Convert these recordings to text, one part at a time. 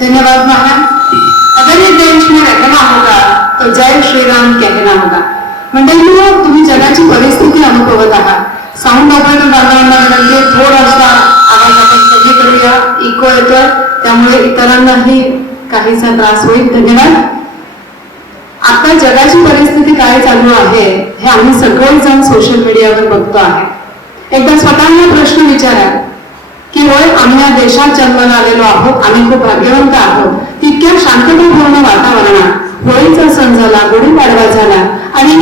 धन्यवाद महाराज। अगर ये देश में रहना होगा तो जय श्रीराम कहना होगा। मंडळी, तुम्ही जगाची परिस्थिती अनुभवत आहात। साऊंड ऑपरेटर दादांना विनंती, थोडासा आवाज आपण कमी करूया, इको येतोय, त्यामुळे इतरांनाही काहीसा त्रास होईल। धन्यवाद। आता जगाची परिस्थिती काय चालू आहे हे आम्ही सगळेजण सोशल मीडियावर बघतो आहे। एकदा स्वतःला प्रश्न विचारा की होय, आम्ही या देशात जन्माला आलेलो आहोत, आम्ही खूप भाग्यवंत आहोत। तितक्या शांततापूर्ण वातावरणात होळीचा सण झाला, गुढीपाडवा झाला आणि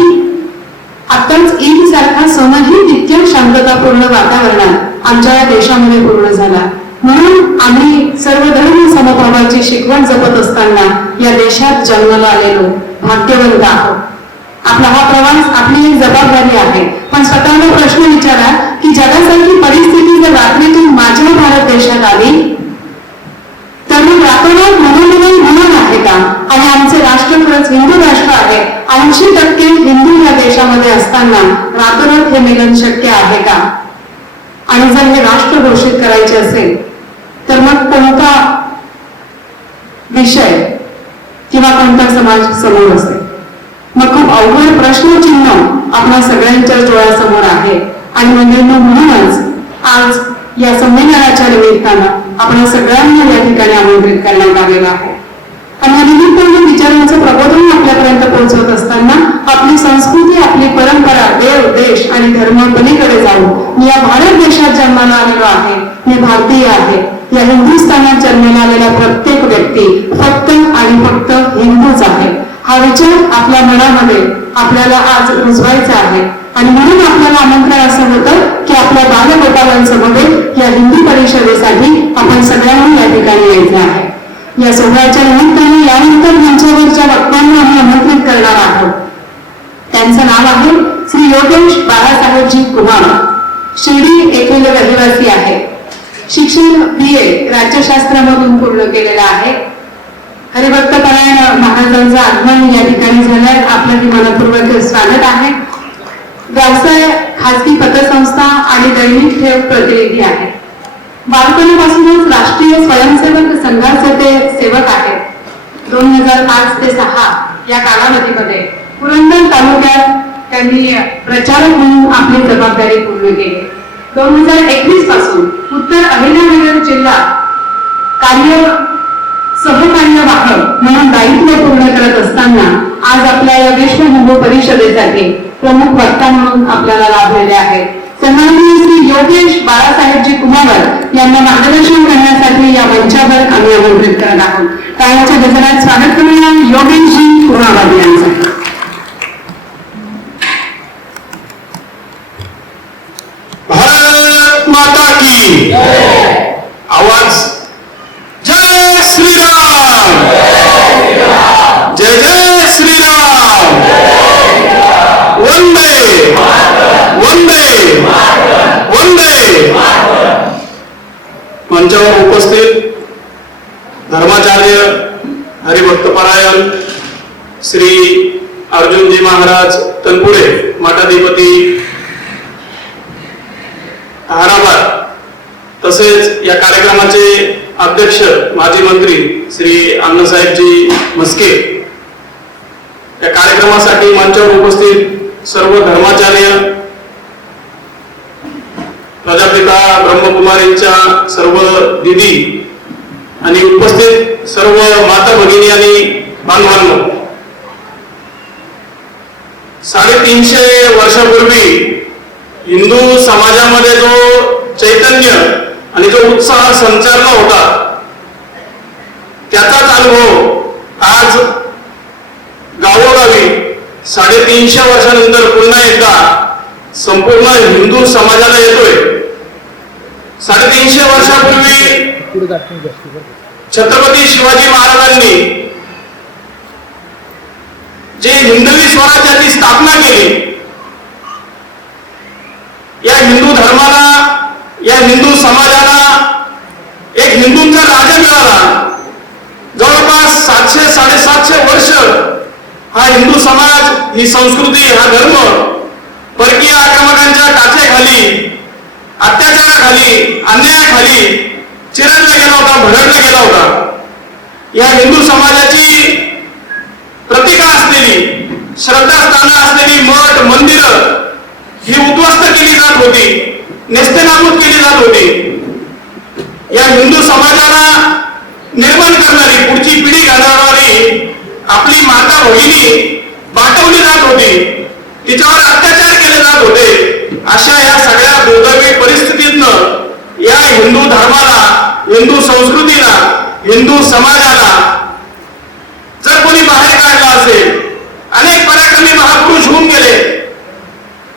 आताच ईद सारखा सणही तितक्या शांततापूर्ण वातावरणात आमच्या या देशामध्ये पूर्ण झाला। म्हणून आम्ही सर्व धर्म समभावाची शिकवण जपत असताना या देशात जन्माला आलेलो भाग्यवंत आहोत। आपला हा प्रवास आपली एक जबाबदारी आहे। पण स्वतःला प्रश्न विचारा की जगासारखी परिस्थिती जर रात्रीतून माझ्या भारत देशात आली तर मग रातोरात मनोमन म्हणून आहे का? आणि आमचे राष्ट्र खरंच हिंदू राष्ट्र आहे, 80% हिंदू या देशामध्ये असताना रातोरात हे मिलन शक्य आहे का? आणि जर हे राष्ट्र घोषित करायचे असेल तर मग कोणता विषय किंवा कोणता समाज समोर असेल? मग खूप अवघड प्रश्नचिन्ह आपल्या सगळ्यांच्या डोळ्यासमोर आहे। आणि मंडळींनो, म्हणूनच आज या संमेलनाच्या निमित्तानं आपण सगळ्यांना या ठिकाणी आमंत्रित करण्यात आलेलं आहे। आणि या निमित्तानं विचारांचं प्रबोधन आपल्यापर्यंत पोहोचवत असताना आपली संस्कृती, आपली परंपरा, देव, देश आणि धर्म पलीकडे जाऊन मी या भारत देशात जन्माला आलेलो आहे, मी भारतीय आहे। या हिंदुस्थानात जन्माला आलेला प्रत्येक व्यक्ती फक्त आणि फक्त हिंदूच आहे, हा विचार आपल्या मनामध्ये आपल्याला आज रुजवायचा आहे। आणि म्हणून आपल्याला आमंत्रण असं होतं की आपल्या बालगोपालांसमवेत या हिंदू परिषदेसाठी आपण सगळ्यांनी या ठिकाणी यायचं आहे। या सोहळ्याच्या निमित्ताने यानंतर मंचावरच्या वक्त्यांना आम्ही आमंत्रित करणार आहोत। त्यांचं नाव आहे श्री योगेश बाळासाहेबजी कुमार। शिर्डी येथील रहिवासी आहे। शिक्षण BA राज्यशास्त्रामधून पूर्ण केलेलं आहे। हरिभक्तपरायण महाराजांचं आगमन या ठिकाणी झालंय, आपलं मनपूर्वक स्वागत आहे। व्यवसाय खासगी पतसंस्था आणि दैनिक ठेव प्रतिनिधी आहे। बालपणापासूनच राष्ट्रीय स्वयंसेवक संघाचे ते सेवक आहेत। 2005 ते 6 या कालावधीमध्ये पुरंदर तालुक्यात त्यांनी प्रचारक म्हणून आपली जबाबदारी पूर्ण केली। 2021 पासून उत्तर अहिल्यानगर जिल्हा सहकार्यवाह म्हणून दायित्व पूर्ण करत असताना आज आपल्या या विश्व हिंदू परिषदेसाठी प्रमुख वक्ता म्हणून आपल्याला लाभलेले आहेत। सन्माननीय श्री योगेश बाळासाहेबजी कुमार यांना मार्गदर्शन करण्यासाठी या मंचावर आम्ही आमंत्रित करत आहोत। टाळ्याच्या गजरात स्वागत करूया योगेशजी कुमार यांचं। भारत माता की आवाज, जय श्रीराम, जय जय श्रीराम, वंदे वंदे वंदे। मंचावर उपस्थित धर्माचार्य, हरिभक्तपरायण श्री अर्जुनजी महाराज तनपुरे, मठाधिपती ताहराबाद, तसेच या कार्यक्रमाचे अध्यक्ष माजी मंत्री श्री अण्णासाहेबजी म्हस्के, या कार्यक्रमासाठी मंचावर उपस्थित सर्व धर्माचार्य, प्रजापिता ब्रह्मकुमारींच्या सर्व दिदी आणि उपस्थित सर्व माता भगिनी आणि बांधवांनो, 350 वर्षापूर्वी हिंदू समाजामध्ये जो चैतन्य आणि जो उत्साह संचारला होता त्याचाच अनुभव आज गावोगावी 350 वर्षानंतर पुन्हा एकदा संपूर्ण हिंदू समाजाला येतोय। 350 वर्षापूर्वी छत्रपती शिवाजी महाराजांनी जे हिंदवी स्वराज्याची स्थापना केली, या हिंदू धर्माला, या हिंदू समाजाला एक हिंदूंचा राजा मिळाला। जवळपास 700-750 वर्ष हा हिंदू समाज, ही संस्कृती, हा धर्म परकीय आक्रमकांच्या टाचेखाली, अत्याचाराखाली, अन्यायाखाली चिरडला गेला होता, भरडला गेला होता। या हिंदू समाजाची प्रतिका असलेली, श्रद्धास्थानं असलेली मठ मंदिरं ही उद्ध्वस्त केली जात होती, नेस्तनाबूत केली जात होती. या हिंदू समाजाला निर्माण करणारी, पुढची पिढी घडवणारी आपली माता भगिनी वाटवली जात होती, तिच्यावर अत्याचार केले जात होते. अशा या सगळ्या दुर्दैवी परिस्थितीतनं या हिंदू धर्माला, हिंदू संस्कृतीला, हिंदू समाजाला जर कोणी बाहेर काढला असेल, अनेक पराक्रमी महापुरुष होऊन गेले,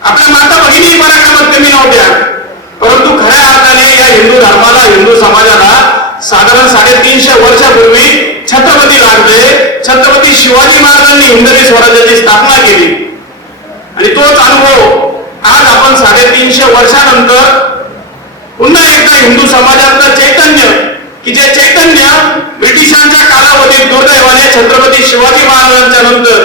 आपल्या माता भगिनी पराक्रमात कमी नव्हत्या, परंतु खऱ्या अर्थाने या हिंदू धर्माला, हिंदू समाजाला साधारण 350 वर्षापूर्वी छत्रपती लागले. छत्रपती शिवाजी महाराजांनी हिंदवी स्वराज्याची स्थापना केली आणि तोच अनुभव आज आपण 350 वर्षानंतर पुन्हा एकदा हिंदू समाजातलं चैतन्य, की जे चैतन्य ब्रिटिशांच्या कालावधीत दुर्दैवाने छत्रपती शिवाजी महाराजांच्या नंतर,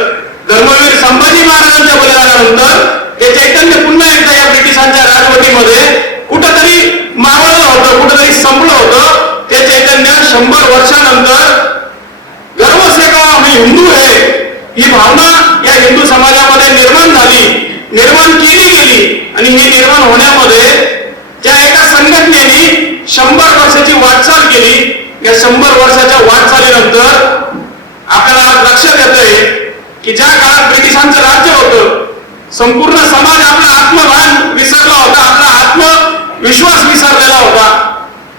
धर्मवीर संभाजी महाराजांच्या बलिदानानंतर हे चैतन्य पुन्हा एकदा या ब्रिटिशांच्या राजवटीमध्ये कुठंतरी मावळलं होतं, कुठंतरी संपलं होतं. ते चैतन्य 100 वर्षानंतर गर्व से कहो हम हिंदू है, ही भावना या हिंदू समाजामध्ये निर्माण झाली, निर्माण केली गेली. आणि ही निर्माण होण्यामध्ये ज्या एका संघटनेने 100 वर्षाची वाटचाल केली, या 100 वर्षाच्या वाटचालीनंतर आपल्याला लक्षात येतंय की ज्या काळात ब्रिटिशांचं राज्य होतं, संपूर्ण समाज आपला आत्मभान विसरला होता, आपला आत्मविश्वास विसरलेला होता.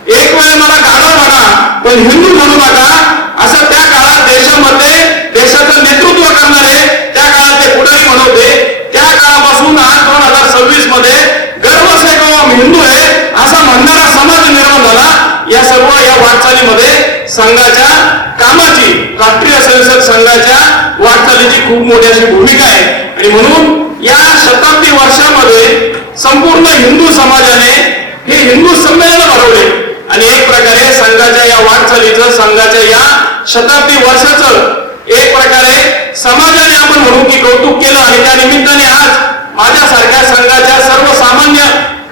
एक वेळ मला गाढव म्हणा पण हिंदू म्हणू नका, असं त्या काळात देशामध्ये देशाचं नेतृत्व करणारे त्या काळात ते पुढारी म्हणवते. त्या काळापासून आज 2026 मध्ये गर्व से कहो हम हिंदू है असा म्हणणारा समाज निर्माण झाला. या सर्व या वाटचालीमध्ये संघाच्या कामाची, राष्ट्रीय स्वयंसेवक संघाच्या वाटचालीची खूप मोठी अशी भूमिका आहे. आणि म्हणून या शताब्दी वर्षामध्ये संपूर्ण हिंदू समाजाने हे हिंदू संमेलन भरवले आणि एक प्रकारे संघाच्या या वाटचालीचं, संघाच्या या शताब्दी वर्षाचं एक प्रकारे समाजाने आपण म्हणू की कौतुक केलं. आणि त्या निमित्ताने आज माझ्यासारख्या संघाच्या सर्वसामान्य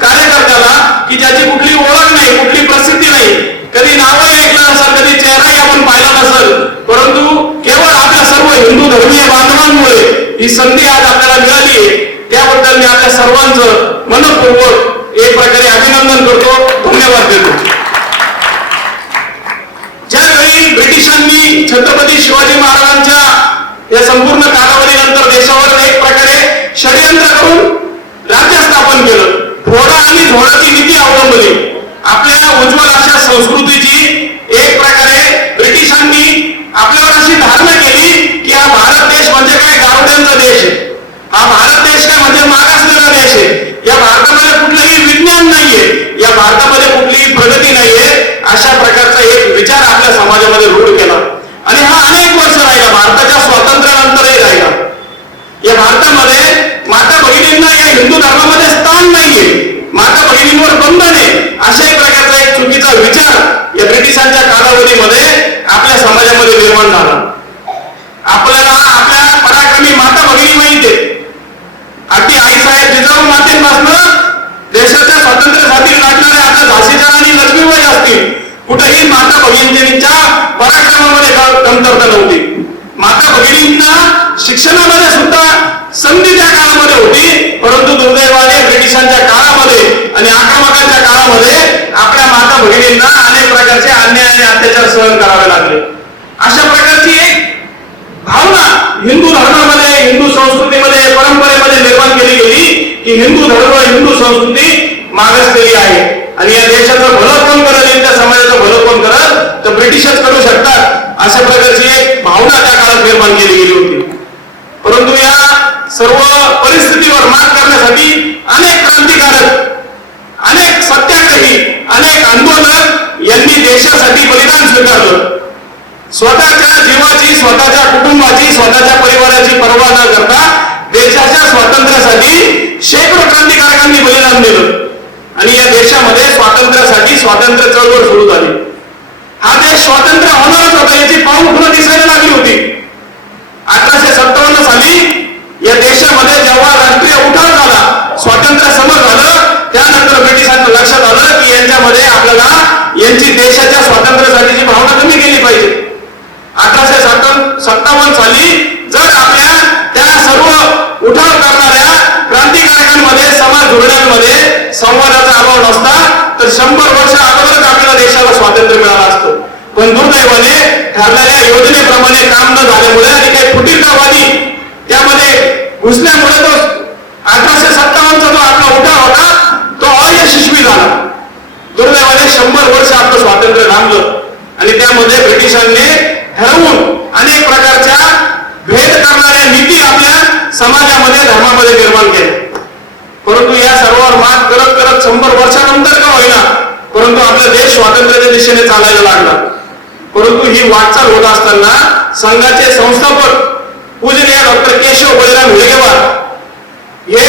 कार्यकर्त्याला, की ज्याची कुठली ओळख नाही, कुठली प्रसिद्धी नाही, कधी नावही ऐकलं नसेल, कधी चेहराही आपण पाहिला नसेल, परंतु केवळ आपल्या सर्व हिंदू धर्मीय बांधवांमुळे ही संधी आज आपल्याला मिळाली आहे. त्याबद्दल मी आपल्या सर्वांचं मनपूर्वक एक प्रकारे अभिनंदन करतो, धन्यवाद देतो. ज्यावेळी ब्रिटिशांनी छत्रपती शिवाजी महाराजांच्या या संपूर्ण कालावधीनंतर देशावर एक प्रकारे षडयंत्र करून राज्य स्थापन केलं, फोडा आणि झोडाची नीती अवलंबली, आपल्या उज्ज्वल अशा संस्कृतीची एक प्रकारे ब्रिटिशांनी आपल्यावर अशी धारणा केली की हा भारत देश म्हणजे काय गावड्यांचा देश आहे, हा भारत देश काय म्हणजे मागासलेला देश आहे, या भारतामध्ये कुठलंही विज्ञान नाहीये, या भारतामध्ये कुठलीही प्रगती नाहीये, अशा प्रकारचा एक विचार आपल्या समाजामध्ये रूढ केला. आणि हा अनेक वर्ष राहिला, भारताच्या स्वातंत्र्यानंतरही राहिला. या भारतामध्ये माता भगिनींना या हिंदू धर्मामध्ये स्थान नाहीये, माता भगिनींवर बंधन आहे, अशा एक प्रकारचा एक चुकीचा विचार या ब्रिटिशांच्या कालावधीमध्ये आपल्या समाजामध्ये निर्माण झाला. आपल्याला आपल्या पराक्रमी माता भगिनी माहिती आहे, अगदी आईसाहेब जिजाऊ मातेंपासून देशाच्या स्वातंत्र्यासाठी लढणारे आपल्या झाशीच्या राणी लक्ष्मीबाई असतील, कुठेही माता भगिनींच्या पराक्रमामध्ये कमतरता नव्हती. माता भगिनींना शिक्षणामध्ये सुद्धा संधी त्या काळामध्ये होती, परंतु दुर्दैवाने ब्रिटिशांच्या काळामध्ये आणि आक्रमकांच्या काळामध्ये आपल्या माता भगिनींना अनेक प्रकारचे अन्याय आणि अत्याचार सहन करावे लागले. अशा प्रकारची एक भावना हिंदू धर्मामध्ये, हिंदू संस्कृतीमध्ये, परंपरेमध्ये निर्माण केली गेली की हिंदू धर्म, हिंदू संस्कृती मागासलेली आहे आणि या देशाचं भलं कोण करेल, त्या समाजाचं भलं कोण करेल, तर ब्रिटिशच करू शकतात, अशा प्रकारची एक भावना त्या काळात निर्माण केली गेली होती. परंतु या सर्व परिस्थितीवर मात करण्यासाठी अनेक क्रांतिकारक, अनेक सत्याग्रही, अनेक आंदोलक यांनी देशासाठी बलिदान स्वीकारलं. स्वतःच्या जीवाची, स्वतःच्या कुटुंबाची, स्वतःच्या परिवाराची पर्वा न करता देशाच्या स्वातंत्र्यासाठी शेकडो क्रांतिकारकांनी बलिदान दिलं आणि या देशामध्ये स्वातंत्र्यासाठी स्वातंत्र्य चळवळ सुरू झाली. हा देश स्वातंत्र्य होणारच होता, याची पाऊल पुन्हा दिसायला लागली होती. 1857 साली या देशामध्ये जेव्हा राष्ट्रीय उठाव झाला, स्वातंत्र्य समर झालं, त्यानंतर ब्रिटिशांचं लक्षात आलं की यांच्यामध्ये आपल्याला यांची देशाच्या स्वातंत्र्यासाठीची भावना कमी केली पाहिजे. उठाव करणाऱ्या क्रांतिकारकांमध्ये, समाज धोरणांमध्ये संवादाचा अभाव नसता तर 100 वर्ष अगोदरच आपल्याला देशाला स्वातंत्र्य मिळालं असतं. पण दुर्दैवाने ठरलेल्या योजनेप्रमाणे काम न झाल्यामुळे आणि काही फुटीरतावादी त्यामध्ये घुसल्यामुळे तो 1857चा जो आपला उठाव होता तो अयशस्वी झाला. दुर्दैवाने 100 वर्ष आपलं स्वातंत्र्य लांबलं आणि त्यामध्ये ब्रिटिशांनी ठरवून अनेक प्रकारच्या भेद करणाऱ्या नीती आपल्या समाजामध्ये, धर्मामध्ये निर्माण केल्या. परंतु या सर्वांवर मात करत करत 100 वर्षानंतर का होईना परंतु आपला देश स्वातंत्र्याच्या दिशेने चालायला लागला. परंतु ही वाटचाल होत असताना संघाचे संस्थापक पूजनीय डॉक्टर केशव बळीराम हेडगेवार हे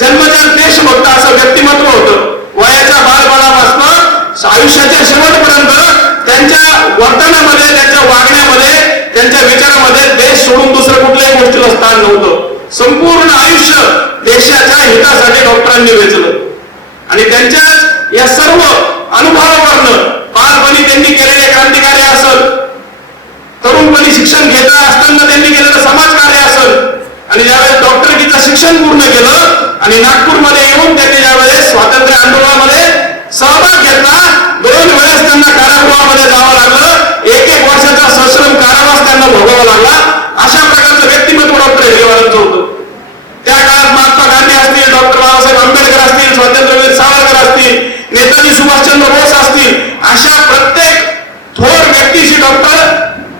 जन्मजात देशभक्त असं व्यक्तिमत्व होतं. वयाच्या बालपणापासून आयुष्याच्या शेवटपर्यंत त्यांच्या वर्तनामध्ये, त्यांच्या वागण्यामध्ये, त्यांच्या विचारामध्ये देश सोडून दुसरं कुठल्याही गोष्टीला स्थान नव्हतं. संपूर्ण आयुष्य देशाच्या हितासाठी डॉक्टरांनी वेचलं आणि त्यांच्याच या सर्व अनुभवावरनं बालपणी त्यांनी केलेले क्रांतिकार्य असेल, तरुणपणी शिक्षण घेत असताना त्यांनी केलेलं समाजकार्य असेल आणि ज्यावेळेस डॉक्टरकीचं शिक्षण पूर्ण केलं आणि नागपूरमध्ये येऊन त्यांनी ज्यावेळेस स्वातंत्र्य आंदोलनामध्ये सहभाग घेतला, 2 वेळेस त्यांना कारागृहामध्ये जावं लागलं, 1-1 वर्षाचा सश्रम कारावास त्यांना भोगावा लागला. अशा प्रकारचं व्यक्तिमत्व डॉक्टर हेडगेवारांचं होतं. त्या काळात महात्मा गांधी असतील, डॉक्टर बाबासाहेब आंबेडकर असतील, स्वातंत्र्यवीर सावरकर असतील, नेताजी सुभाषचंद्र बोस असतील, अशा प्रत्येक थोर व्यक्तीशी डॉक्टर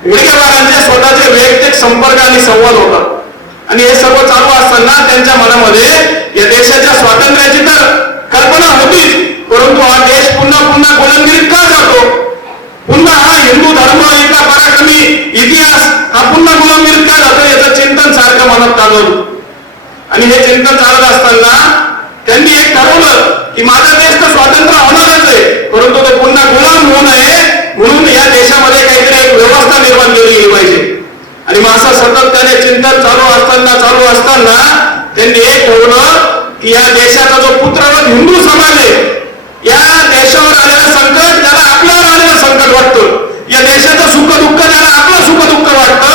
हेडगेवारांचे स्वतःचे वैयक्तिक संपर्क आणि संवाद होता. आणि हे सर्व चालू असताना त्यांच्या मनामध्ये या देशाच्या स्वातंत्र्याची तर कल्पना होतीच, परंतु हा देश पुन्हा पुन्हा गुलामगिरीत का जातो, पुन्हा हा हिंदू धर्म इतका पराक्रमी इतिहास हा पुन्हा गुलामगिरीत का जातो याचं चिंतन सारखं मनात चालवलं. आणि हे चिंतन चालत असताना त्यांनी एक ठरवलं की माझा देश तर स्वातंत्र्य होणारच आहे, परंतु तो पुन्हा गुलाम होऊ नये म्हणून या देशामध्ये काहीतरी एक व्यवस्था निर्माण केली गेली पाहिजे. आणि मग असं सातत्याने चिंतन चालू असताना त्यांनी एक ठरवलं की या देशाचा जो पुत्रवत हिंदू समाज आहे, या देशावर आलेलं संकट ज्याला आपल्यावर आलेलं संकट वाटतं, या देशाचं सुख दुःख ज्याला आपलं सुख दुःख वाटतं,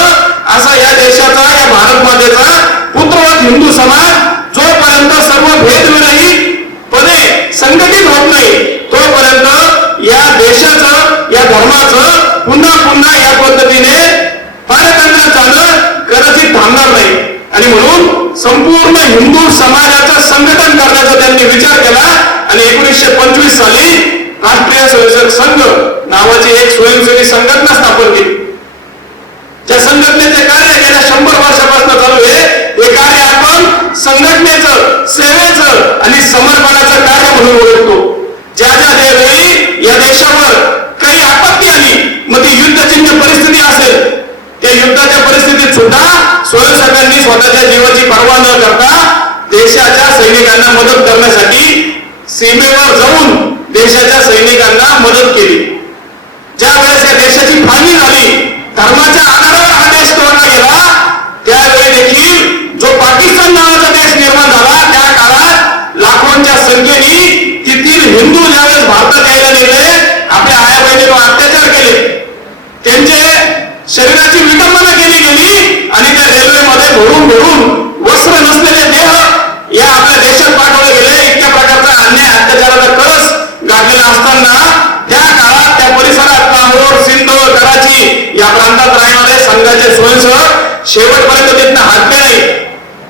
असा या देशाचा, या भारत मातेचा पुत्रवत हिंदू समाज जोपर्यंत सर्व भेदविरहितपणे संघटित होत नाही तोपर्यंत या देशाचं, या धर्माचं पुन्हा पुन्हा या पद्धतीने पारतंत्र्य जाणं कदाचित थांबणार नाही. आणि म्हणून संपूर्ण हिंदू समाजाचं संघटन करण्याचा त्यांनी विचार केला आणि 1925 साली राष्ट्रीय स्वयंसेवक संघ नावाची एक स्वयंसेवी संघटना स्थापन केली. त्या संघटनेचे कार्य गेल्या 100 वर्षापासून चालू आहे. हे कार्य आपण संघटनेचं, सेवेचं आणि समर्पणाचं कार्य म्हणून ओळखतो. ज्या वेळी या देशावर काही आपत्ती आली, मग ती युद्धजन्य परिस्थिती असेल, त्या युद्धाच्या परिस्थितीत सुद्धा स्वयंसेवकांनी स्वतःच्या जीवाची पर्वा न करता देशाच्या सैनिकांना मदत करण्यासाठी सीमेवर जाऊन देशाच्या सैनिकांना मदत केली. ज्या वेळेस या देशाची फाळणी झाली, धर्माच्या आधारावर हा देश तोडला गेला, त्यावेळी देखील जो पाकिस्तान नावाचा देश निर्माण झाला, त्या काळात लाखोंच्या संख्येने तेथील हिंदू ज्यावेळेस भारतात यायला निघले, आपल्या आया बहिणीवर अत्याचार केले, त्यांचे शरीराची विटंबना केली गेली आणि त्या रेल्वेमध्ये भरून भरून वस्त्र नसलेले देह या आपल्या देशात पाठवले गेले. इतक्या प्रकारचा अन्याय अत्याचाराचा कळस गाठलेला असताना त्या काळात त्या परिसरात लाहोर, सिंध, कराची या प्रांतात राहणारे संघाचे स्वयंसेवक शेवटपर्यंत तिथनं हटले नाही.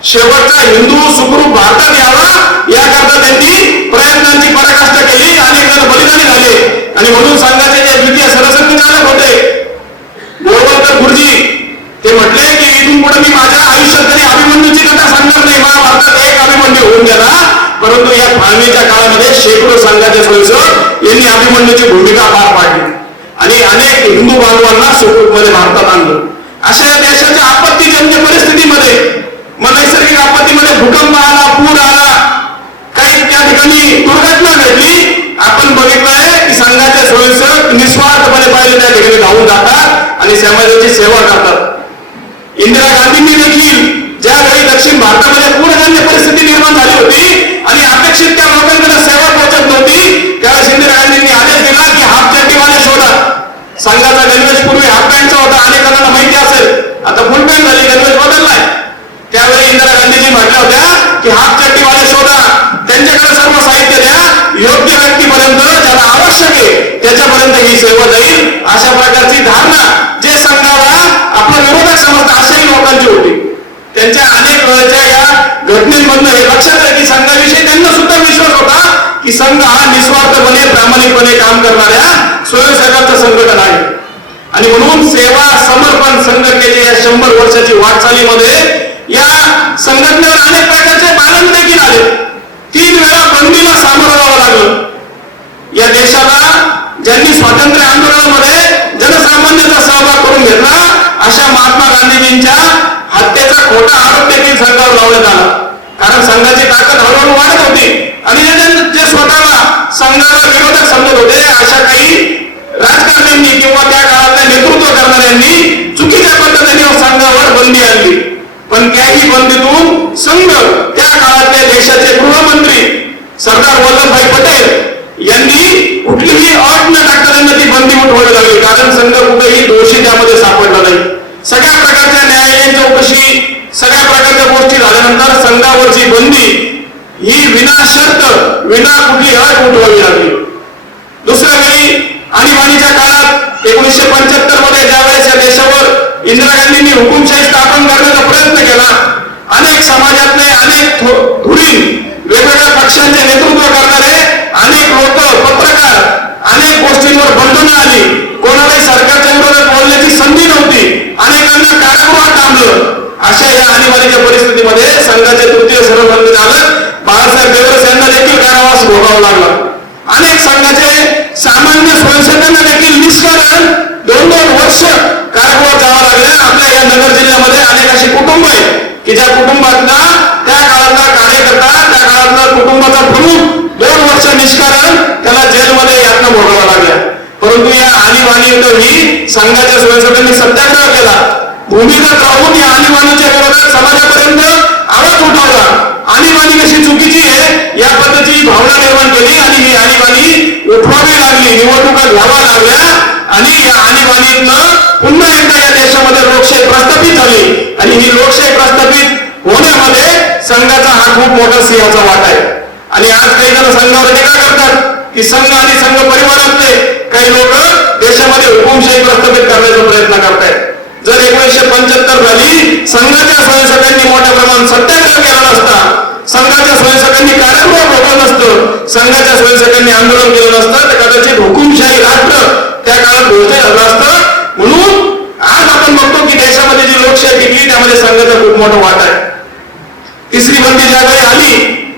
शेवटचा हिंदू सुखरूप भारतात यावा याकरता त्यांनी प्रयत्नांची पराकाष्ठा केली, अनेक जण बलिदानी झाले. आणि म्हणून संघाचे जे द्वितीय सरसंघचालक होते गोळवलकर गुरुजी, ते म्हटले की इथून पुढे मी माझ्या आयुष्यात कधी अभिमन्यूची कथा सांगणार नाही. महाभारतात एक अभिमन्यू होऊन गेला, परंतु या फाळणीच्या काळामध्ये शेकडो संघाचे स्वयंसेवक यांनी अभिमन्यूची भूमिका पार पाडली आणि अनेक हिंदू बांधवांना सुखरूपमध्ये भारतात आणलं. अशा या देशाच्या आपत्तीजन्य परिस्थितीमध्ये, मग नैसर्गिक आपत्तीमध्ये भूकंप आला, पूर आला, काही त्या ठिकाणी दुर्घटना घडली, आपण बघितलंय की संघाचे स्वयंसेवक निस्वार्थपणे पाहिले त्या ठिकाणी धावून जातात आणि समाजाची सेवा करतात. इंदिरा गांधींनी देखील ज्यावेळी दक्षिण भारतामध्ये पूरजन्य परिस्थिती निर्माण झाली होती आणि अपेक्षित त्या लोकांकडे सेवा पोहोचत नव्हती, त्यावेळेस इंदिरा गांधींनी आदेश दिला की हाफ चड्डीवाले शोधा. संघाचा गणवेश पूर्वी हाफ पॅन्टचा होता, अनेकांना माहिती असेल, आता फुल पॅन्ट झाली, गणवेश बदललाय. त्यावेळी इंदिरा गांधीजी म्हटल्या होत्या की हाफ चड्डीवाले शोधा, त्यांच्याकडे सर्व साहित्य द्या, योग्य व्यक्तीपर्यंत ज्याला आवश्यक आहे त्याच्यापर्यंत ही सेवा जाईल. अशा प्रकारची धारणा जे संघाला आपला विरोधक समजतात अशाही लोकांची होती. त्यांच्या अनेक वेळेच्या या घटनेमधनं हे लक्षात आहे की संघाविषयी त्यांना सुद्धा विश्वास होता की संघ हा निस्वार्थपणे प्रामाणिकपणे काम करणाऱ्या स्वयंसेवकांचा संघटन आहे. आणि म्हणून सेवा समर्पण संघटनेच्या या 100 वर्षाची वाटचालीमध्ये या संघटनेवर अनेक प्रकारचे बालन देखील आले. 3 वेळा बंदीला सामोरं जावं लागलं. या देशाला ज्यांनी स्वातंत्र्य आंदोलनामध्ये जनसामान्यांचा सहभाग करून घेतला अशा महात्मा गांधीजींच्या हत्येचा खोटा आरोप देखील संघावर लावण्यात आला. कारण संघाची ताकद हळूहळू वाढत होती आणि जे स्वतःला संघाला विरोधक समजत होते अशा काही राजकारण्यांनी किंवा त्या काळातल्या नेतृत्व करणाऱ्यांनी चुकीच्या पद्धतीने संघावर बंदी आणली. पण त्याही बंदीतून संघ त्या काळातले देशाचे गृहमंत्री सरदार वल्लभभाई पटेल यांनी कुठलीही अट न टाकता त्यांना ती बंदी उठवावी लागली. कारण संघ कुठेही दोषी त्यामध्ये सापडला नाही. सगळ्या प्रकारच्या न्यायालयीन चौकशी, सगळ्या प्रकारच्या गोष्टी झाल्यानंतर संघावरची बंदी ही विनाशर्त विना कुठली अट उठवावी लागली. दुसऱ्या वेळी आणीबाणीच्या काळात 1975 मध्ये ज्यावेळेस या देशावर इंदिरा गांधींनी हुकुमशाही स्थापन करण्याचा प्रयत्न केला, अनेक समाजातले अनेक धुरीण वेगवेगळ्या पक्षांचे नेतृत्व करणारे अनेक लोक, पत्रकार, अनेक गोष्टींवर बंधनं आली. कोणालाही सरकारच्या विरोधात बोलण्याची संधी नव्हती. अनेकांना कारागृहात थांबलं. अशा या आणीबाणीच्या परिस्थितीमध्ये संघाचे तृतीय सरसंघचालक बाळासाहेब देवरस यांना देखील कारावास भोगावा लागला. अनेक संघाचे सामान्य स्वयंसेवकांना देखील निष्कारण 2-2 वर्ष कारागृहात जावं लागलं. आपल्या या नगर जिल्ह्यामध्ये अनेक अशी कुटुंब आहेत की ज्या कुटुंबातला त्या काळातला कार्यकर्ता, त्या काळातला कुटुंबाचा प्रमुख 2 वर्ष निष्कारण त्याला जेलमध्ये यातना भोगावा लागल्या. परंतु या आणीबाणीतही संघाच्या स्वयंसेवकांनी सत्याग्रह केला. भूमिगत राहून या आणीबाणीच्या विरोधात समाजापर्यंत आवाज उठवला. आणीबाणी कशी चुकीची आहे या पद्धतीची भावना निर्माण केली आणि ही आणीबाणी उठवावी लागली, निवडणुका घ्यावा लागल्या आणि या आणीबाणीतनं पुन्हा एकदा या देशामध्ये लोकशाही प्रस्थापित झाली. आणि ही लोकशाही प्रस्थापित होण्यामध्ये संघाचा हा खूप मोठा सिंहाचा वाटा आहे. आणि आज काही जण संघावर टीका करतात की संघ आणि संघ परिवारातले काही लोक देशामध्ये हुकुमशाही प्रस्थापित करण्याचा प्रयत्न करतायत. जर 1975 झाली, संघाच्या स्वयंसेवकांनी मोठ्या प्रमाणात सत्याग्रह केला नसता, संघाच्या स्वयंसेवकांनी कारागृह भोगलं नसतं, संघाच्या स्वयंसेवकांनी आंदोलन केलं नसतं तर कदाचित हुकुमशाही राष्ट्र त्या काळात भोवते झालं असतं. म्हणून आज आपण बघतो की देशामध्ये जी लोकशाही टिकली त्यामध्ये संघाचा खूप मोठा वाटा आहे. तिसरी बंदी ज्यावेळी आली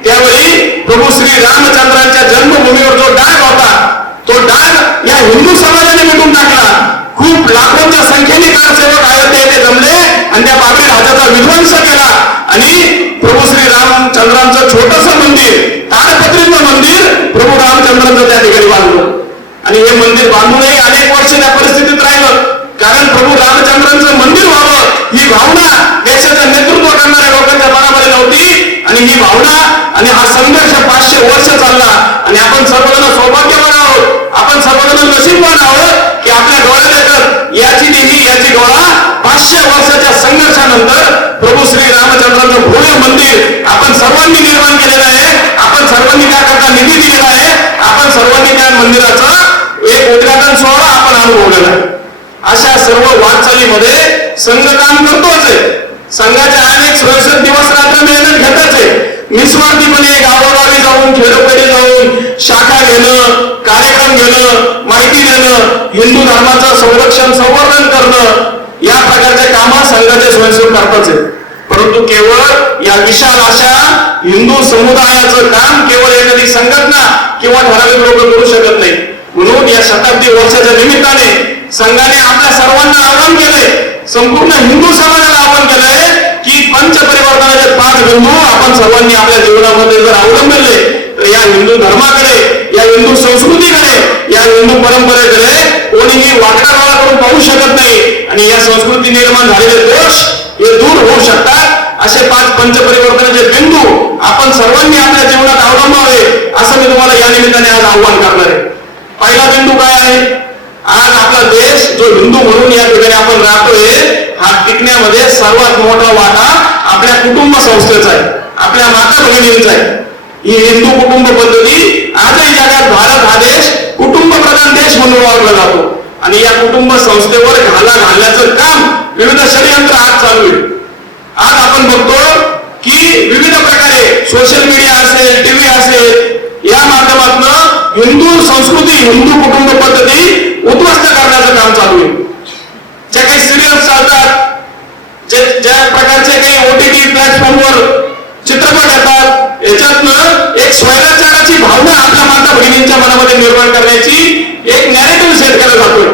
त्यावेळी प्रभू श्री रामचंद्रांच्या जन्मभूमीवर जो डाग होता तो डाग या हिंदू समाजाने मिटून टाकला. खूप लाखोंच्या संख्येने कारसेवक अयोध्या येथे जमले आणि त्या बाबरी राजाचा विध्वंस केला आणि प्रभू श्री रामचंद्रांचं छोटस मंदिर, ताडपत्रीचं मंदिर प्रभू रामचंद्रांचं त्या ठिकाणी बांधलं. आणि हे मंदिर बांधूनही अनेक वर्ष त्या परिस्थितीत राहिलं. कारण प्रभू रामचंद्रांचं मंदिर व्हावं ही भावना देशाचं नेतृत्व करणाऱ्या लोकांच्या मनामध्ये नव्हती. आणि ही भावना आणि हा संघर्ष 500 वर्ष चालला. आणि आपण सर्वजण सौभाग्यवान आहोत, आपण सर्वजण नशीबवान आहोत की आपल्या डोळ्यात येतात याची देही याची डोळा 500 वर्षाच्या संघर्षानंतर प्रभू श्री रामचंद्रांचं भव्य मंदिर आपण सर्वांनी निर्माण केलेलं आहे. आपण सर्वांनी त्याकरता निधी दिलेला आहे. आपण सर्वांनी त्या मंदिराचं एक उद्घाटन सोहळा आपण अनुभवलेला आहे. अशा सर्व वाटचालीमध्ये संघ काम करतोच आहे. संघाच्या अनेक स्वयंसेवक दिवस रात्र मेहनत घेतच आहे. निस्वार्थीपणे गावोगावी जाऊन, खेडोखेडी जाऊन शाखा घेणं, कार्यक्रम घेणं, माहिती देणं, हिंदू धर्माचं संरक्षण संवर्धन करणं या प्रकारच्या कामं संघाचे स्वयंसेवक करतच आहे. परंतु केवळ या विशाल अशा हिंदू समुदायाचं काम केवळ एखादी संघटना किंवा ठराविक लोक करू शकत नाही. म्हणून या शताब्दी वर्षाच्या निमित्ताने संघाने आपल्या सर्वांना आवाहन केलंय, संपूर्ण हिंदू समाजाला आवाहन केलंय की पंचपरिवर्तनाचे 5 बिंदू आपण सर्वांनी आपल्या जीवनामध्ये जर अवलंबले तर या हिंदू धर्माकडे, या हिंदू संस्कृतीकडे, या हिंदू परंपरेकडे कोणीही वाकडा डोळा करून पाहू शकत नाही. आणि या संस्कृती निर्माण झालेले दोष हे दूर होऊ शकतात. असे 5 पंचपरिवर्तनाचे बिंदू आपण सर्वांनी आपल्या जीवनात अवलंबावे असं मी तुम्हाला या निमित्ताने आज आव्हान करणार आहे. पहिला बिंदू काय आहे? आज आपला देश जो हिंदू म्हणून या ठिकाणी आपण राहतोय हा टिकण्यामध्ये सर्वात मोठा वाटा आपल्या कुटुंब संस्थेचा आहे, आपल्या माता भगिनींचा आहे. ही हिंदू कुटुंब पद्धती आजही जगात भारत हा देश कुटुंब प्रधान देश म्हणून ओळखला जातो आणि या कुटुंब संस्थेवर घाला घालण्याचं काम विविध षडयंत्र आज चालू आहे. आज आपण बघतो की विविध प्रकारे सोशल मीडिया असेल, टीव्ही असेल, या माध्यमातून हिंदू संस्कृती, हिंदू कुटुंब पद्धती उद्ध्वस्त करण्याचं काम चालू आहे. ज्या काही सिरियल्स चालतात, ज्या प्रकारचे काही OTT प्लॅटफॉर्मवर चित्रपट येतात, याच्यातनं एक स्वैराचाराची भावना आपल्या माता भगिनींच्या मनामध्ये निर्माण करण्याची एक नॅरेटिव्ह सेट केला जातोय.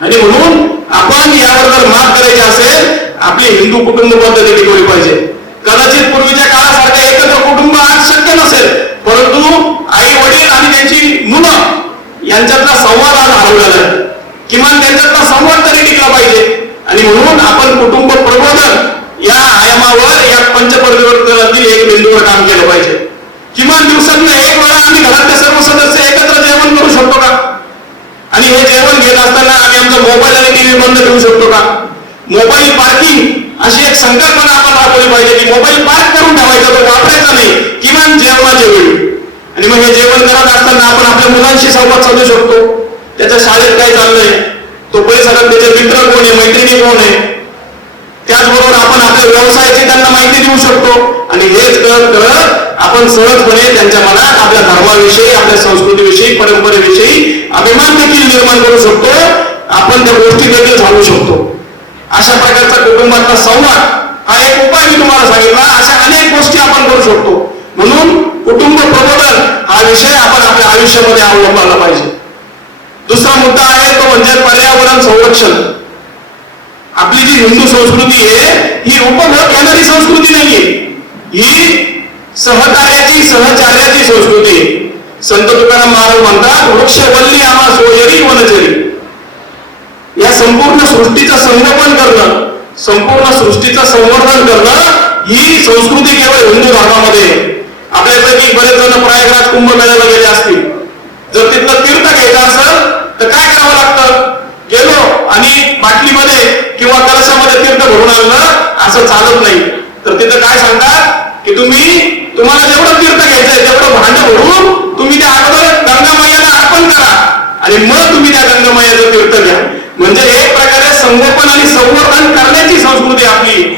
आणि म्हणून आपण यावर जर मात करायची असेल, आपली हिंदू कुटुंब पद्धती टिकवली पाहिजे. कदाचित पूर्वीच्या काळासारखं एकत्र कुटुंब आज शक्य नसेल, परंतु आई वडील आणि त्यांची मुलं यांच्यातला संवाद आज हरवलेला आहे. किमान त्यांच्यातला संवाद तरी टिकला पाहिजे. आणि म्हणून आपण कुटुंब प्रबोधन या आयामावर, या पंचपरिवर्तनातील एक बिंदूवर काम केलं पाहिजे. किमान दिवसातून एक वेळा आम्ही घरातले सर्व सदस्य एकत्र जेवण करू शकतो का? आणि हे जेवण घेत असताना आम्ही आमचा मोबाईल आणि टीव्ही बंद ठेवू शकतो का? मोबाईल पार्किंग अशी एक संकल्पना आपण राबवली पाहिजे की मोबाईल पार्क करून ठेवायचा, तो वापरायचा नाही किमान जेवणाच्या वेळी. आणि मग हे जेवण करत असताना आपण आपल्या मुलांशी संवाद साधू शकतो. त्याच्या शाळेत काय चाललंय, तो परिसरात त्याचे मित्र कोण आहे, मैत्रिणी कोण आहे, त्याचबरोबर आपण आपल्या व्यवसायाची त्यांना माहिती देऊ शकतो. आणि हेच करत करत आपण सहजपणे त्यांच्या मनात आपल्या धर्माविषयी, आपल्या संस्कृतीविषयी, परंपरेविषयी अभिमान देखील निर्माण करू शकतो. आपण त्या गोष्टी देखील सांगू शकतो. अशा प्रकारचा कुटुंबातला संवाद हा एक उपाय मी तुम्हाला सांगितला. अशा अनेक गोष्टी आपण करू शकतो. म्हणून कुटुंब प्रबोधन हा विषय आपण आपल्या आयुष्यामध्ये अवलंबायला पाहिजे. दुसरा मुद्दा आहे तो म्हणजे पर्यावरण संरक्षण. आपली जी हिंदू संस्कृती आहे ही उपभोग घेणारी संस्कृती नाहीये, ही सहकार्याची, सहचार्याची संस्कृती आहे. संत तुकाराम महाराज म्हणतात, वृक्षवल्ली आम्हा सोयरी वनचरी. या संपूर्ण सृष्टीचं संगोपन करणं, संपूर्ण सृष्टीचं संवर्धन करणं ही संस्कृती केवळ हिंदू धर्मामध्ये. आपल्यापैकी बरेच जण प्रयागराज कुंभमेळ्याला गेले असतील. जर तिथलं तीर्थ घ्यायचं असेल तर काय करावं लागतं? गेलो आणि बाटलीमध्ये किंवा कलशामध्ये तीर्थ भरून आणलं असं चालत नाही. तर तिथं काय सांगतात की तुम्हाला जेवढं तीर्थ घ्यायचंय तेवढं भांड भरून तुम्ही त्या अगोदर गंगामायाला अर्पण करा आणि मग तुम्ही त्या गंगामायाचं तीर्थ घ्या. म्हणजे एक प्रकारे संगोपन आणि संवर्धन करण्याची संस्कृती आपली.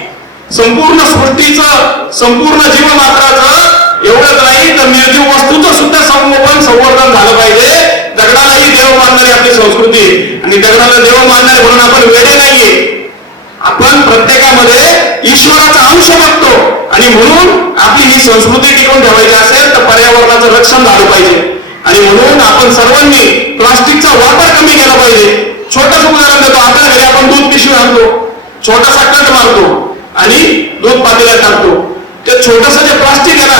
संपूर्ण सृष्टीचं, संपूर्ण जीवमात्राचं एवढंच नाही तर निर्जीव वस्तूचं सुद्धा संगोपन, संवर्धन झालं पाहिजे. दगडालाही देव मानणारी आपली संस्कृती आहे आणि दगडाला देव मानणारे म्हणून आपण वेडे नाहीये. आपण प्रत्येकामध्ये ईश्वराचा अंश बघतो आणि म्हणून आपली ही संस्कृती टिकवून ठेवायची असेल तर पर्यावरणाचं रक्षण झालं पाहिजे. आणि म्हणून आपण सर्वांनी प्लास्टिकचा वापर कमी केला पाहिजे. छोटंसं उदाहरण देतो. आपल्या घरी आपण दूध पिशवी आणतो, छोटासा कट मारतो आणि दूध पातेल्यात टाकतो. ते छोटंसं जे प्लास्टिक आहे ना,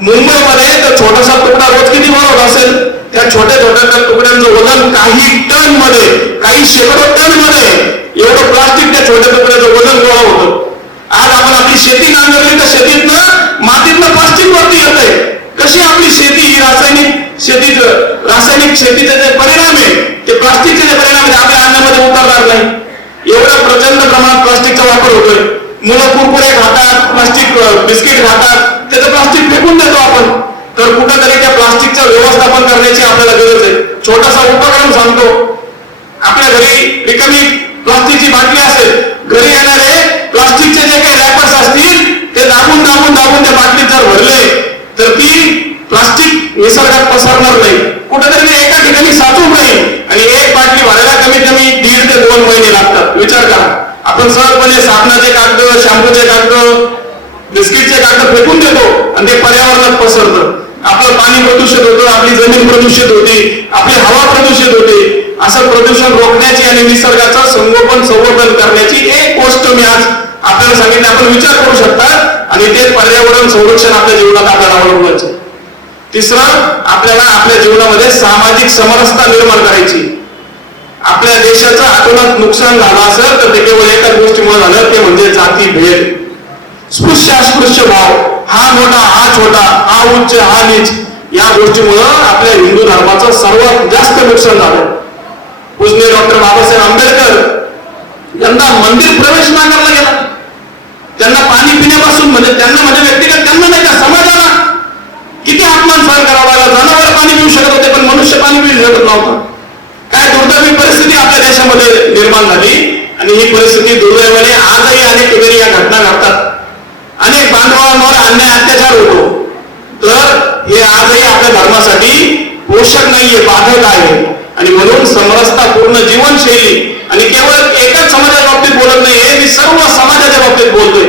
मुंबईमध्ये तर छोटासा तुकडा रोज किती बनवत असेल? त्या छोट्या छोट्या तुकड्यांचं वजन काही टन मध्ये, काही शेकडो टन मध्ये एवढं प्लास्टिक त्या छोट्या तुकड्याचं वजन गोळा होतं. आज आपण आपली शेती नांगरली तर शेतीतनं मातीतलं प्लास्टिक वरती येतंय. कशी आपली शेती ही रासायनिक शेतीचे जे परिणाम आहे ते प्लास्टिकचे जे परिणाम आहेत आपल्या अन्नामध्ये उतरणार नाही. एवढ्या प्रचंड प्रमाणात प्लास्टिकचा वापर होतोय. मुलं कुरकुरे खातात, प्लास्टिक बिस्किट खातात, त्याचं प्लास्टिक फेकून देतो आपण. तर कुठंतरी त्या प्लास्टिकचं व्यवस्थापन करण्याची आपल्याला गरज आहे. छोटासा उपक्रम सांगतो. आपल्या घरी रिकामी प्लास्टिकची बाटली असेल, घरी येणारे प्लास्टिकचे जे काही रॅपर्स असतील ते दाबून दाबून दाबून त्या बाटलीत जर भरले तर ती प्लास्टिक निसर्गात पसरणार नाही, कुठेतरी एका ठिकाणी साचून राहील. आणि एक बाटली भरायला कमीत कमी 1.5 ते 2 महिने लागतात. विचार करा. आपण सहजपणे साबणाचे कागद, शॅम्पूचे कागद, बिस्किटचे कागद फेकून देतो आणि ते पर्यावरणात पसरतं. आपलं पाणी प्रदूषित होतं, आपली जमीन प्रदूषित होती, आपली हवा प्रदूषित होते. असं प्रदूषण रोखण्याची आणि निसर्गाचं संगोपन, संवर्धन करण्याची एक गोष्ट मी आज आपल्याला सांगितली. आपण विचार करू शकता आणि ते पर्यावरण संरक्षण आपल्या जीवनात आपल्याला अवलंबून. तिसरं, आपल्याला आपल्या जीवनामध्ये सामाजिक समरसता निर्माण करायची. आपल्या देशाचं आतोनात नुकसान झालं असेल तर ते केवळ एकाच गोष्टीमुळे झालं, ते म्हणजे जाती भेद, स्पृश्य अस्पृश्य भाव, हा मोठा हा छोटा, हा उच्च हा नीच, या गोष्टीमुळं आपल्या हिंदू धर्माचं सर्वात जास्त नुकसान झालं. पूजनीय डॉक्टर बाबासाहेब आंबेडकर यांना धंदा मंदिर प्रवेश नाकारला गेला. त्यांना पाणी पिण्यापासून म्हणजे त्यांना म्हणजे व्यक्तिगत त्यांना नाही का समाजाला किती अपमान सहन करावा लागला. जनावर पाणी पिऊ शकत होते पण मनुष्य पाणी पिऊ शकत नव्हतं. काय दुर्दैवी परिस्थिती आपल्या देशामध्ये निर्माण झाली आणि ही परिस्थिती दुर्दैवाने आजही अनेक ठिकाणी या घटना घडतात. अनेक बांधवांवर अन्याय अत्याचार होतो. तर हे आजही आपल्या धर्मासाठी पोषक नाहीये, बाधक आहे. आणि म्हणून समरसतापूर्ण जीवनशैली आणि केवळ एकाच समाजाच्या बाबतीत बोलत नाही, हे मी सर्व समाजाच्या बाबतीत बोलतोय.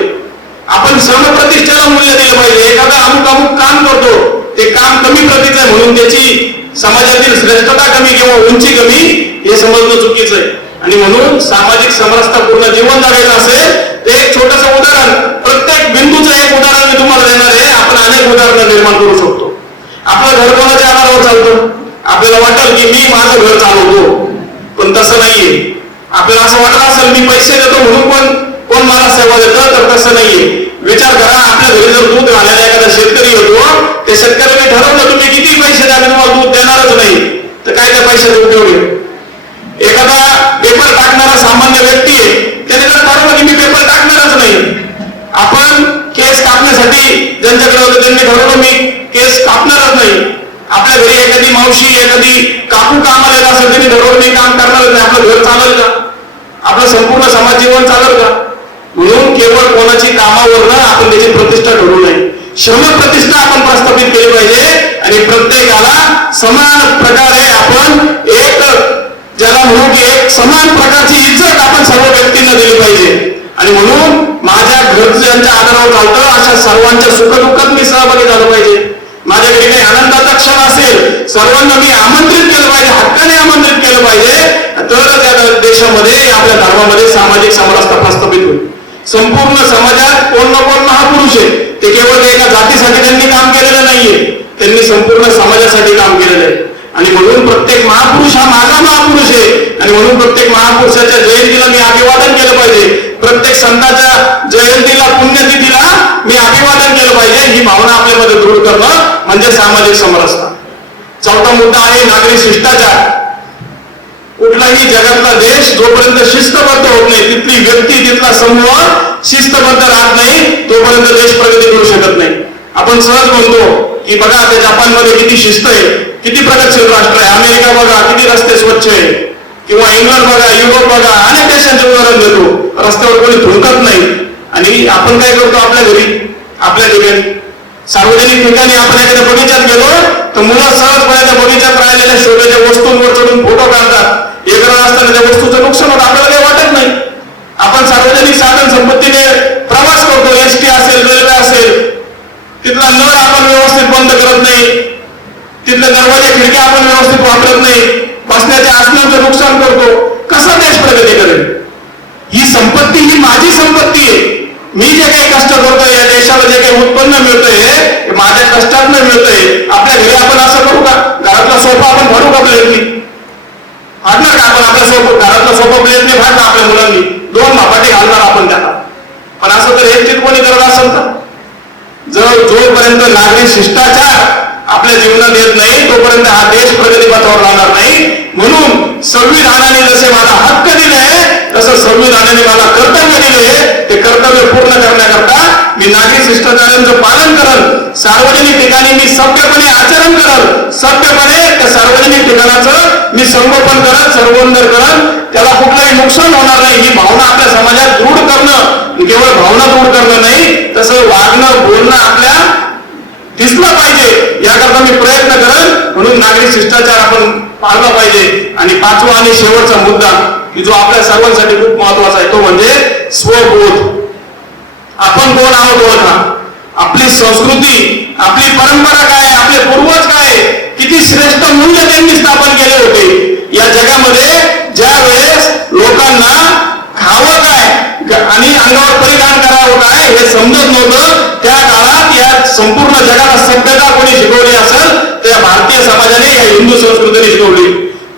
आपण श्रमप्रतिष्ठेला मूल्य दिलं पाहिजे. एखादा अमुक अमुक काम करतो, ते काम कमी प्रतीचं आहे म्हणून त्याची समाजातील श्रेष्ठता कमी किंवा उंची कमी हे समजणं चुकीचं आहे. आणि म्हणून सामाजिक समरसतापूर्ण जीवन जगायचं असेल तर एक छोटंसं उदाहरण, प्रत्येक बिंदूचं एक उदाहरण मी तुम्हाला देणार आहे. आपण अनेक उदाहरणं निर्माण करू शकतो. आपलं घर कोणाच्या आधारावर चालतं? आपल्याला वाटेल की मी माझं घर चालवतो, पण तसं नाहीये. आपल्याला असं वाटत असेल मी पैसे देतो म्हणून कोण मला सेवा देतं, तर तसं नाहीये. विचार करा, आपल्या घरी जर दूध घालायला एखादा शेतकरी येतो, त्या शेतकऱ्याने ठरवलं तुम्ही किती पैसे द्या तुम्हाला दूध देणारच नाही, तर काय त्या पैशाचा उपयोग आहे? एखादा पेपर टाकणारा सामान्य व्यक्ती आहे, त्याने जर ठरवलं की मी पेपर टाकणारच नाही. आपण केस कापण्यासाठी ज्यांच्याकडे होतं त्यांनी ठरवलं मी केस कापणारच नाही. आपल्या घरी एखादी मावशी एखादी काकू कामाला येत असेल त्यांनी ठरवलं मी काम करणारच नाही. आपलं घर चालेल का? आपलं संपूर्ण समाज जीवन चालेल का? म्हणून केवळ कोणाची कामावरनं आपण त्याची प्रतिष्ठा ठरवू नये. श्रमप्रतिष्ठा आपण प्रस्थापित केली पाहिजे आणि प्रत्येकाला समान प्रकारे आपण एक ज्याला म्हणू की एक समान प्रकारची इज्जत आपण सर्व व्यक्तींना दिली पाहिजे. आणि म्हणून माझ्या घरच्यांच्या आधारावर चालतं अशा सर्वांच्या सुखदुःखात मी सहभागी झालो पाहिजे. माझ्याकडे काही आनंदाचा क्षण असेल सर्वांना मी आमंत्रित केलं पाहिजे, हक्काने आमंत्रित केलं पाहिजे. तरच या देशामध्ये आपल्या धर्मामध्ये सामाजिक समरसता प्रस्थापित होईल. संपूर्ण समाजात कोण ना कोण महापुरुष आहे. ते केवळ एका जातीसाठी त्यांनी काम केलेलं नाहीये, त्यांनी संपूर्ण समाजासाठी काम केलेलं आहे. आणि म्हणून प्रत्येक महापुरुष हा माझा महापुरुष आहे. आणि म्हणून प्रत्येक महापुरुषाच्या जयंतीला मी अभिवादन केलं पाहिजे. प्रत्येक संतांच्या जयंतीला पुण्यतिथीला मी अभिवादन केलं पाहिजे. ही भावना आपल्यामध्ये दृढ करणं म्हणजे सामाजिक समरसता. चौथा मुद्दा आहे नागरी शिष्टाचार. कुठलाही जगातला देश जोपर्यंत शिस्तबद्ध होत नाही, तिथली व्यक्ती तिथला समूह शिस्तबद्ध राहत नाही, तोपर्यंत देश प्रगती करू शकत नाही. आपण सहज म्हणतो की बघा त्या जपानमध्ये किती शिस्त आहे, किती प्रगतशील राष्ट्र आहे. अमेरिका बघा किती रस्ते स्वच्छ आहे, किंवा इंग्लंड बघा, युरोप बघा, अनेक देशांचे उदाहरण देतो. रस्त्यावर कोणी थुंकत नाही. आणि आपण काय करतो आपल्या घरी, आपल्या ठिकाणी सार्वजनिक ठिकाणी आपण एखाद्या बगीच्यात गेलो तर मुलं सहजपणे त्या बगीच्यात राहिलेल्या शोभेच्या वस्तूंवर चढून फोटो काढतात. हे करत असताना त्या वस्तूचं नुकसान होतं, आपल्याला काही वाटत नाही. आपण सार्वजनिक साधन संपत्तीने प्रवास करतो, एसटी असेल, रेल्वे असेल, तिथला नळ आपण व्यवस्थित बंद करत नाही, तिथले दरवाजे खिडक्या आपण व्यवस्थित वापरत नाही, बसण्याच्या आसनांचं नुकसान करतो. कसा देश प्रगती करेल? ही संपत्ती ही माझी संपत्ती आहे. मी जे काही कष्ट करतोय, या देशाला जे काही उत्पन्न मिळतंय माझ्या कष्टातनं मिळतंय. आपल्या घरी आपण असं करू का? घरातला सोफा आपण फाडू का प्लेटनी? फाडणार का आपण? आपल्या घरातला सोफा प्लेटने फाडला आपल्या मुलांनी, 2 मापाटे घालणार आपण त्याला. पण असं जर एकचित कोणी करत असेल तर जोपर्यंत नागरिक शिष्टाचार आपल्या जीवनात येत नाही तोपर्यंत हा देश प्रगतीपथावर राहणार नाही. म्हणून संविधानाने जसे मला हक्क दिले तसं संविधानाने मला कर्तव्य दिले. ते कर्तव्य पूर्ण करण्याकरता मी नागरिक शिष्टाचारांचं पालन करल. सार्वजनिक ठिकाणी मी सभ्यपणे आचरण करल. सभ्यपणे त्या सार्वजनिक ठिकाणाचं मी संगोपन करल, सर्वोन्नत करल. त्याला कुठलंही नुकसान होणार नाही ही भावना आपल्या समाजात दृढ करणं, केवळ भावना दृढ करणं नाही, तसं वागणं बोलणं आपल्या दिसलं पाहिजे. याकरता मी प्रयत्न करेन. म्हणून नागरिक शिष्टाचार आपण पाळला पाहिजे. आणि 5वा आणि शेवटचा मुद्दा की जो आपल्या सर्वांसाठी खूप महत्वाचा आहे तो म्हणजे स्वबोध. आपण कोण आहोत ओळखा. आपली संस्कृती, आपली परंपरा काय, आपले पूर्वज काय, किती श्रेष्ठ मूल्य त्यांनी स्थापन केले होते. या जगामध्ये ज्या वेळेस लोकांना खावं काय आणि अंगावर परिधान करावं काय हे समजत नव्हतं, त्या काळात या संपूर्ण जगाला सभ्यता कोणी शिकवली असेल त्या भारतीय समाजाने या हिंदू संस्कृतीने शिकवली.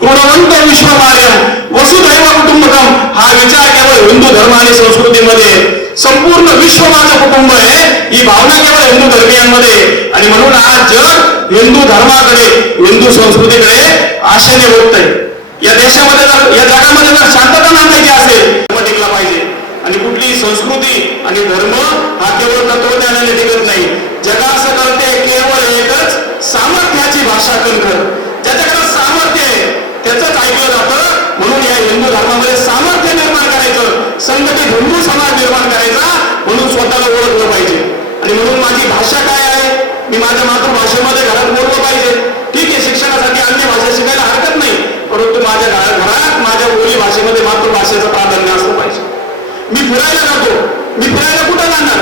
कृणवंत विश्वमार्यम वसुधैव कुटुंबकम हा विचार केवळ हिंदू धर्म आणि संस्कृतीमध्ये, संपूर्ण विश्व माझं कुटुंब आहे ही भावना केवळ हिंदू धर्मीयांमध्ये. आणि म्हणून आज जग हिंदू धर्माकडे, हिंदू संस्कृतीकडे आशेने बघतंय. या देशामध्ये या जगामध्ये जर शांतता नांदायची असेल टिकला पाहिजे. संस्कृती आणि धर्म हा केवळ तत्वज्ञानाने टिकत नाही. जगास करते केवळ एकच सामर्थ्याची भाषा कणखर. ज्याच्याकडे सामर्थ्य आहे त्याचंच ऐकलं जातं. म्हणून या हिंदू धर्मामध्ये सामर्थ्य निर्माण करायचं, संघटित हिंदू समाज निर्माण करायचा, म्हणून स्वतःला ओळखलं पाहिजे. आणि म्हणून माझी भाषा काय आहे, मी माझ्या मातृभाषेमध्ये घरात बोललं पाहिजे. ठीक आहे, शिक्षणासाठी अन्य भाषा शिकायला हरकत नाही, परंतु माझ्या घरात माझ्या बोली भाषेमध्ये मातृभाषेचं प्राधान्य असलं पाहिजे. मी फिरायला जातो, मी फिरायला कुठं जाणार?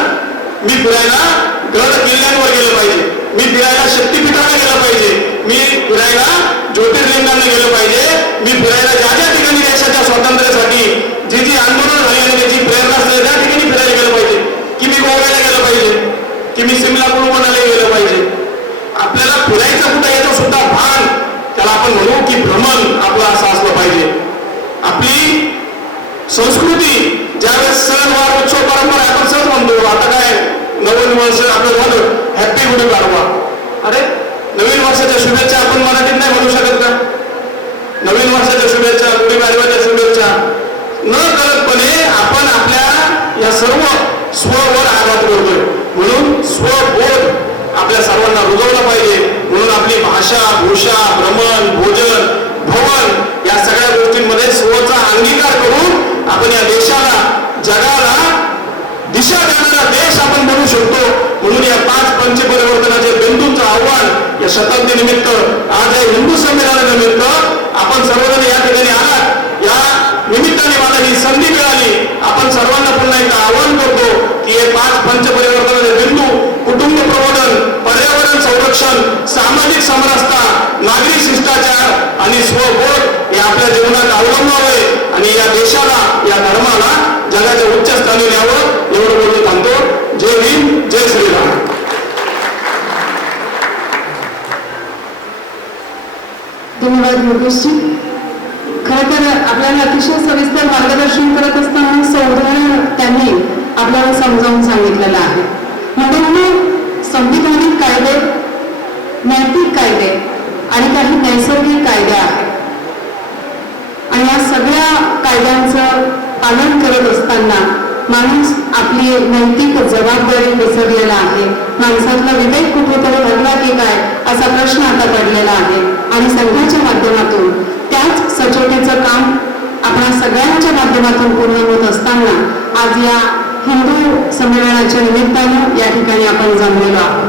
मी फिरायला गड किल्ल्यांवर गेलं पाहिजे, मी फिरायला शक्तिपीठाला गेलं पाहिजे, मी फिरायला ज्योतिर्लिंगांना गेलं पाहिजे, मी फिरायला ज्या ज्या ठिकाणी देशाच्या स्वातंत्र्यासाठी जी जी आंदोलन झाली आणि त्याची प्रेरणा असते त्या ठिकाणी फिरायला गेलं पाहिजे, की मी गोव्याला गेलं पाहिजे, की मी सिमला कुलूमनाला गेलं पाहिजे. आपल्याला फिरायचं कुठं याचं सुद्धा भान, त्याला आपण म्हणू की भ्रमण आपलं असं असलं पाहिजे. आपली संस्कृती ज्यावेळेस सणवार उत्सव परंपरा आपण सहज म्हणतो, आता काय नवीन वर्ष आपलं झालं हॅपी गुढीपाडवा. अरे नवीन वर्षाच्या शुभेच्छा आपण मराठीत नाही म्हणू शकत का? नवीन वर्षाच्या शुभेच्छा, गुढीपाडव्याच्या शुभेच्छा न कळतपणे आपण आपल्या या सर्व स्ववर आघात करतोय. म्हणून स्वबोध आपल्या सर्वांना रुजवला पाहिजे. म्हणून आपली भाषा, भूषा, भ्रमण, भोजन, भवन या सगळ्या गोष्टींमध्ये स्वचा अंगीकार करून आपण या देशाला, जगाला दिशा देणारा देश आपण बनवू शकतो. म्हणून या 5 पंचपरिवर्तनाचे बिंदूंचं आव्हान या शताब्दी निमित्त, आज या हिंदू संमेलनानिमित्त आपण सर्वजण या ठिकाणी आलात, या निमित्ताने मला ही संधी मिळाली. आपण सर्वांना पुन्हा एकदा आवाहन करतो की हे 5 पंचपरिवर्तनाचे बिंदू, कुटुंब प्रबोधन, पर्यावरण संरक्षण, सामाजिक समरसता, नागरिक शिष्टाचार आणि स्वबोध हे आपल्या जीवनात अवलंबावे आणि या देशाला, या धर्माला जगाच्या उच्च स्थानी न्यावं. एवढं बोलून थांबतो. जय भीम, जय श्रीराम. धन्यवाद योगेशजी. खरं तर आपल्याला अतिशय सविस्तर मार्गदर्शन करत असताना उदाहरण त्यांनी आपल्याला समजावून सांगितलेलं आहे. म्हणजे संविधानिक कायदे, नैतिक कायदे आणि काही नैसर्गिक कायदे आहेत. आणि या सगळ्या कायद्यांचं पालन करत असताना माणूस आपली नैतिक जबाबदारी विसरलेला आहे. माणसातला विवेक कुठेतरी हरला की काय असा प्रश्न आता पडलेला आहे. आणि संघाच्या माध्यमातून त्याच सचोटीचं काम आपण सगळ्यांच्या माध्यमातून पूर्ण होत असताना आज या हिंदू संमेलनाच्या निमित्तानं या ठिकाणी आपण जमलेलो आहोत.